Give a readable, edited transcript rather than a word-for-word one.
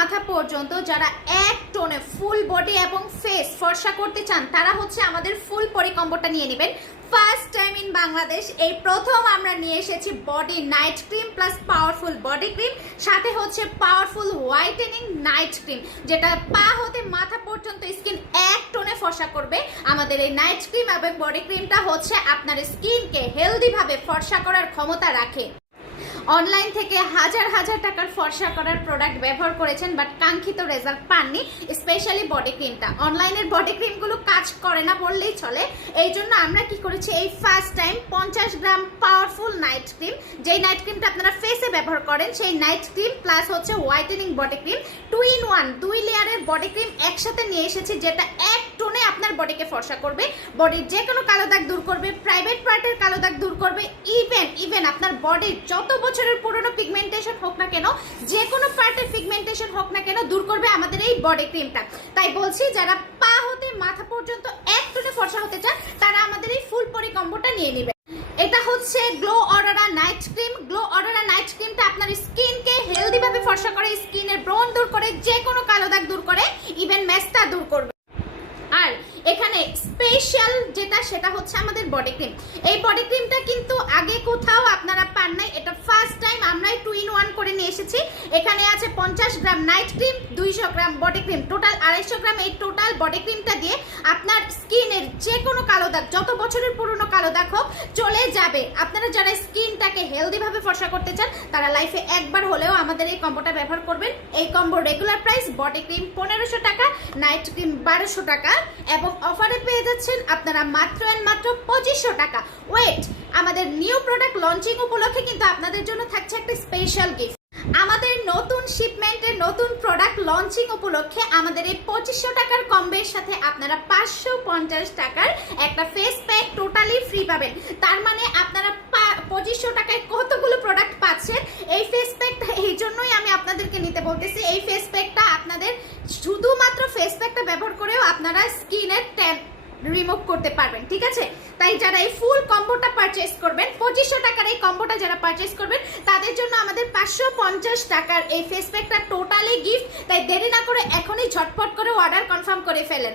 মাথা পর্যন্ত যারা এক টোনে ফুল বডি এবং ফেস ফর্সা করতে চান তারা হচ্ছে আমাদের ফুল পরি কম্বোটা নিয়ে নেবেন। ফার্স্ট টাইম ইন বাংলাদেশ এই প্রথম আমরা নিয়ে এসেছি body night cream plus powerful body cream, সাথে হচ্ছে পাওয়ারফুল হোয়াইটেনিং নাইট ক্রিম, যেটা পা হতে মাথা পর্যন্ত স্কিন এক টোনে ফর্সা করবে। আমাদের এই নাইট ক্রিম এবং বডি ক্রিমটা হচ্ছে আপনার স্কিনকে হেলদি ভাবে ফর্সা করার ক্ষমতা রাখে। অনলাইন থেকে হাজার হাজার টাকার ফর্সা করার প্রোডাক্ট ব্যবহার করেছেন বাট কাঙ্ক্ষিত রেজাল্ট পাননি, স্পেশালি বডি ক্রিমটা। অনলাইনের বডি ক্রিমগুলো কাজ করে না বললেই চলে। এই জন্য আমরা কি করেছি, এই ফার্স্ট টাইম 50 গ্রাম পাওয়ারফুল নাইট ক্রিম, যেই নাইট ক্রিমটা আপনারা ফেসে ব্যবহার করেন সেই নাইট ক্রিম প্লাস হচ্ছে হোয়াইটেনিং বডি ক্রিম 2 in 1 দুই লেয়ারের বডি ক্রিম একসাথে নিয়ে এসেছি, যেটা এক টোনে আপনার বডিকে ফর্সা করবে, বডির যে কোনো কালো দাগ দূর করবে, প্রাইভেট পার্টের কালো দাগ দূর করবে, ইভেন আপনার বডির যত বছরের পুরনো পিগমেন্টেশন হোক না কেন, যে কোনো পার্টের পিগমেন্টেশন হোক না কেন দূর করবে আমাদের এই বডি ক্রিমটা। তাই বলছি যারা পা হতে মাথা পর্যন্ত এক টোনে ফর্সা হতে চান তারা আমাদের এই ফুল পরি কম্বোটা নিয়ে নেবে। এটা হচ্ছে glow aurora night cream. Glow aurora night ক্রিমটা আপনার স্কিনকে হেলদি ভাবে ফর্সা করে, স্কিনের ব্রণ দূর করে, যে কোনো কালো দাগ দূর করে, ইভেন মেস্তা দূর করবে। আর এখানে স্পেশাল যেটা সেটা হচ্ছে আমাদের বডি ক্রিম। এই বডি ক্রিমটা কিন্তু আগে কোথাও আপনারা পান নাই, এটা ফার্স্ট টাইম আমরাই 2 in 1 করে নিয়ে এসেছি। এখানে আছে 50 গ্রাম নাইট ক্রিম, 200 গ্রাম বডি ক্রিম, টোটাল 250 গ্রাম। এই টোটাল বডি ক্রিমটা দিয়ে আপনার স্কিনের যে কোনো কালো দাগ, যত বছরের পুরনো কালো দাগ হোক, চলে যাবে। আপনারা যারা স্কিনটাকে হেলদি ভাবে ফর্সা করতে চান তারা লাইফে একবার হলেও আমাদের এই কম্বোটা ব্যবহার করবেন। এই combo regular price body cream 1500 টাকা, নাইট ক্রিম 1200 টাকা, এবং অফারে পেয়ে যাচ্ছেন আপনারা মাত্র 2500 টাকা। ওয়েট, আমাদের নিউ প্রোডাক্ট লঞ্চিং উপলক্ষে কিন্তু আপনাদের জন্য থাকছে একটা স্পেশাল গিফট। আমাদের নতুন শিপমেন্টের নতুন প্রোডাক্ট লঞ্চিং উপলক্ষে আমাদের এই 2500 টাকার কম্বের সাথে আপনারা 550 টাকার একটা ফেস প্যাক টোটালি ফ্রি পাবেন। তার মানে আপনারা 2500 টাকায় কতগুলো প্রোডাক্ট পাচ্ছেন। এই ফেস প্যাকটা এই জন্যই আমি আপনাদেরকে নিতে বলতেছি। এই ফেস প্যাকটা আপনাদের শুধুমাত্র ফেস প্যাকটা ব্যবহার করেও আপনারা স্কিনের ট্যান রিমুভ করতে পারবেন, ঠিক আছে? তাই যারা এই ফুল কম্বোটা পারচেজ করবেন, 2500 টাকার এই কম্বোটা যারা পারচেজ করবেন তাদের জন্য আমাদের 550 টাকার এই ফেস প্যাকটা টোটালি গিফট। তাই দেরি না করে এখনই ঝটপট করে অর্ডার কনফার্ম করে ফেলেন।